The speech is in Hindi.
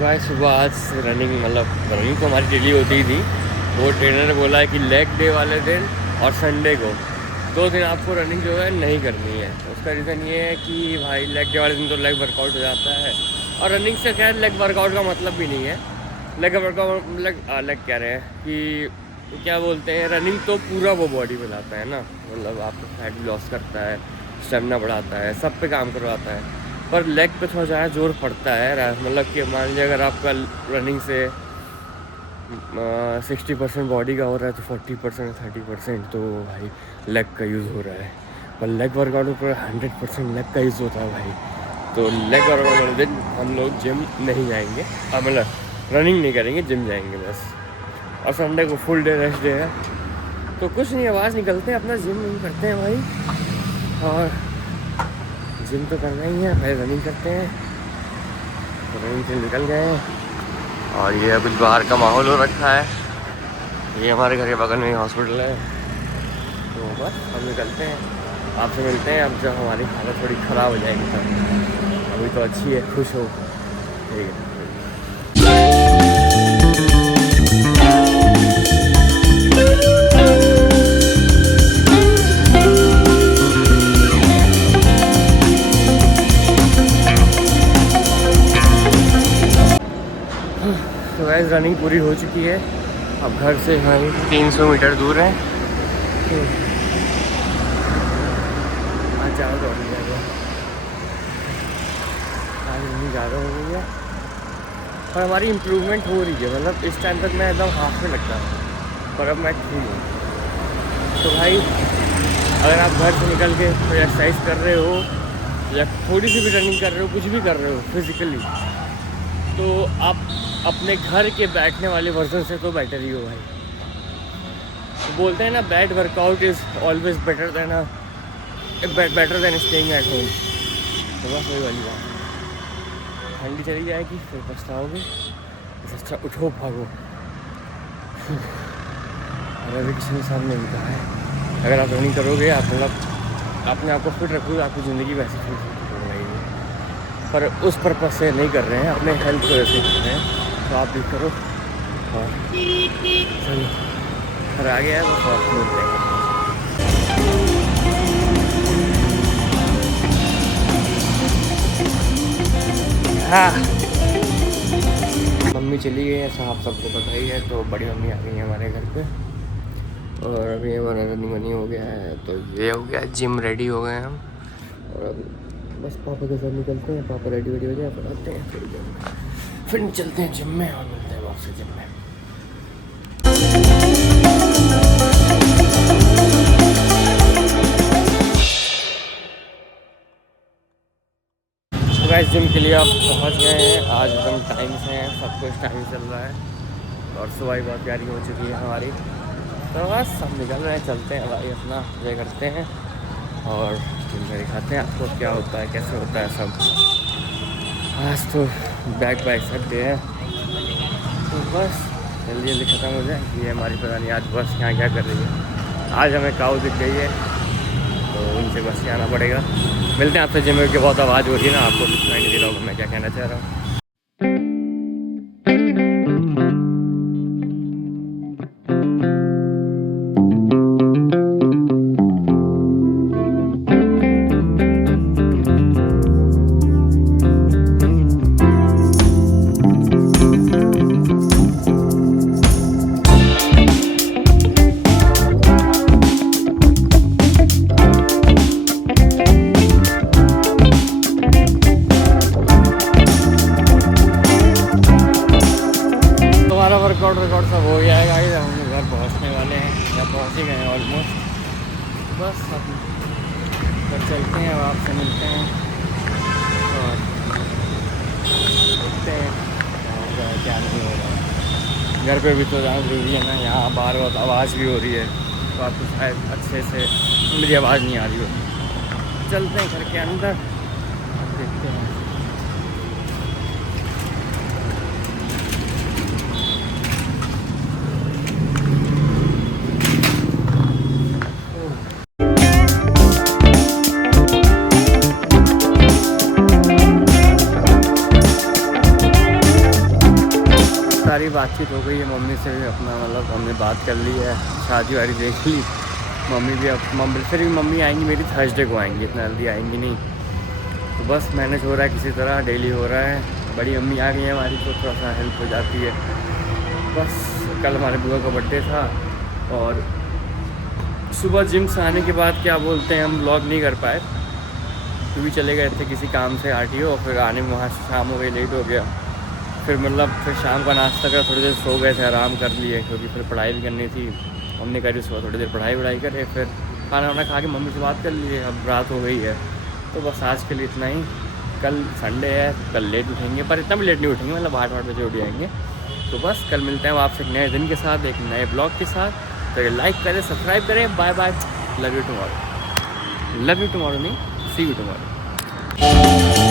गाइस सुबह आज रनिंग तो हमारी डेली होती ही थी। वो ट्रेनर ने बोला है कि लेग डे वाले दिन और संडे को 2 दिन आपको रनिंग जो है नहीं करनी है। उसका रीज़न ये है कि भाई लेग डे वाले दिन तो लेग वर्कआउट हो जाता है और रनिंग से खैर लेग वर्कआउट का मतलब भी नहीं है। लेग वर्कआउट लेग कह रहे हैं कि क्या बोलते हैं, रनिंग तो पूरा वो बॉडी में लाता है ना, मतलब आपको फैट भी लॉस करता है, स्टेमिना बढ़ाता है, सब पे काम करवाता है। पर लेग पे थोड़ा ज़्यादा जोर पड़ता है। मतलब कि मान लीजिए अगर आपका रनिंग से 60% बॉडी का हो रहा है तो 40% 30% तो भाई लेग का यूज़ हो रहा है। पर लेग वर्कआउट पर 100% लेग का यूज़ होता है भाई। तो लेग वर्कआउट वाले दिन हम लोग जिम नहीं जाएंगे, मतलब रनिंग नहीं करेंगे, जिम जाएंगे बस। और संडे को फुल डे रेस्ट डे है, तो कुछ नहीं, आवाज़ निकलते हैं अपना जिम करते हैं भाई। और जिम तो करना ही है भाई, रनिंग करते हैं। तो रनिंग से निकल गए हैं और ये अभी बाहर का माहौल हो रखा है। ये हमारे घर के बगल में ही हॉस्पिटल है। तो बस हम निकलते हैं, आपसे मिलते हैं अब जब हमारी हालत थोड़ी ख़राब हो जाएगी तब। अभी तो अच्छी है, खुश हो, ठीक है। तो वैसे रनिंग पूरी हो चुकी है। अब घर से हम 300 मीटर दूर हैं। आज ज़्यादा दौड़ नहीं जा रहा, आज नहीं ज़्यादा हो गई है, पर हमारी इम्प्रूवमेंट हो रही है। मतलब इस टाइम तक मैं एकदम हाफ में लगता था, पर अब मैं ठीक हूँ। तो भाई अगर आप घर से निकल के कोई एक्सरसाइज कर रहे हो या थोड़ी सी भी रनिंग कर रहे हो, कुछ भी कर रहे हो फिज़िकली, तो आप अपने घर के बैठने वाले वर्जन से तो बेटर ही हो भाई। तो बोलते हैं ना, bad workout is always better than staying at home. तो बस वही वाली बात, ठंडी चली जाएगी फिर पछताओगे, इससे अच्छा उठो भागो। और अभी किसी ने सामने भी कहा है, अगर आप रनिंग करोगे, आप मतलब अपने आप को फिट रखोगे, आपकी ज़िंदगी वैसे फिट लगेगी। पर उस पर्पज़ से नहीं कर रहे हैं, अपने हेल्थ को वैसे कर रहे हैं। तो आप भी करो और चलो, घर आ गया है बस, आप मिलते हैं। हाँ, मम्मी चली गई है, आप सबको पता ही है। तो बड़ी मम्मी आ गई है हमारे घर पे और अभी हमारा रनिंग वनिंग हो गया है। तो ये हो गया, जिम रेडी हो गए हम और अब बस पापा के साथ निकलते हैं। पापा रेडी वेडी हो जाए, फिर आते हैं, फिर चलते हैं जिम में और मिलते हैं आपसे जिम में। गाइस जिम के लिए आप पहुंच गए हैं, आज एकदम टाइम से हैं, सब कुछ टाइम चल रहा है और सुबह बहुत प्यारी हो चुकी है हमारी। तो बस हम निकल रहे हैं, चलते हैं भाई, अपना ये करते हैं और जिम में दिखाते हैं आपको क्या होता है, कैसे होता है सब। आज तो बैक बाइसेप डे है, तो बस जल्दी जल्दी ख़त्म हो जाए। ये हमारी पता नहीं आज बस यहाँ क्या कर रही है। आज हमें काऊ दिख गई है, तो उनसे बस से आना पड़ेगा। मिलते हैं आपसे जिम में, की बहुत आवाज़ हो रही है ना, आपको सुनाई नहीं दे रहा होगा मैं क्या कहना चाह रहा हूँ। रिकॉर्ड सब हो गया है गाइस, हम घर पहुंचने वाले हैं या पहुंच ही गए हैं ऑलमोस्ट। बस अब घर चलते हैं, अब आपसे मिलते हैं और देखते हैं क्या नहीं हो रहा है। घर पे भी तो जाना जरूरी है ना, यहाँ बाहर बहुत आवाज़ भी हो रही है, तो आपको शायद अच्छे से मेरी आवाज़ नहीं आ रही हो। चलते हैं घर के अंदर, देखते हैं। सारी बातचीत हो गई है मम्मी से भी, अपना मतलब हमने बात कर ली है, शादी वादी देख ली। मम्मी भी अब फिर भी मम्मी आएंगी मेरी थर्सडे को आएंगी, इतना जल्दी आएंगी नहीं। तो बस मैनेज हो रहा है किसी तरह, डेली हो रहा है। बड़ी अम्मी आ गई है हमारी तो थोड़ा सा हेल्प हो जाती है। बस कल हमारे बुआ का बर्थडे था और सुबह जिम से आने के बाद क्या बोलते हैं हम व्लॉग नहीं कर पाए क्योंकि चले गए थे किसी काम से RTO, फिर आने में वहाँ से शाम हो गई, लेट हो गया। फिर मतलब फिर शाम का नाश्ता कर थोड़ी देर सो गए थे, आराम कर लिए क्योंकि फिर पढ़ाई भी करनी थी। हमने करी सुबह थोड़ी देर पढ़ाई करे, फिर खाना वाना खा के मम्मी से बात कर लिए। अब रात हो गई है तो बस आज के लिए इतना ही। कल संडे है, कल लेट उठेंगे, पर इतना भी लेट नहीं उठेंगे, मतलब 8 बजे उठ जाएंगे। तो बस कल मिलते हैं आपसे एक नए दिन के साथ, एक नए ब्लॉग के साथ। तो लाइक करें, सब्सक्राइब करें। Bye bye, love you tomorrow नहीं, सी यू टुमारो।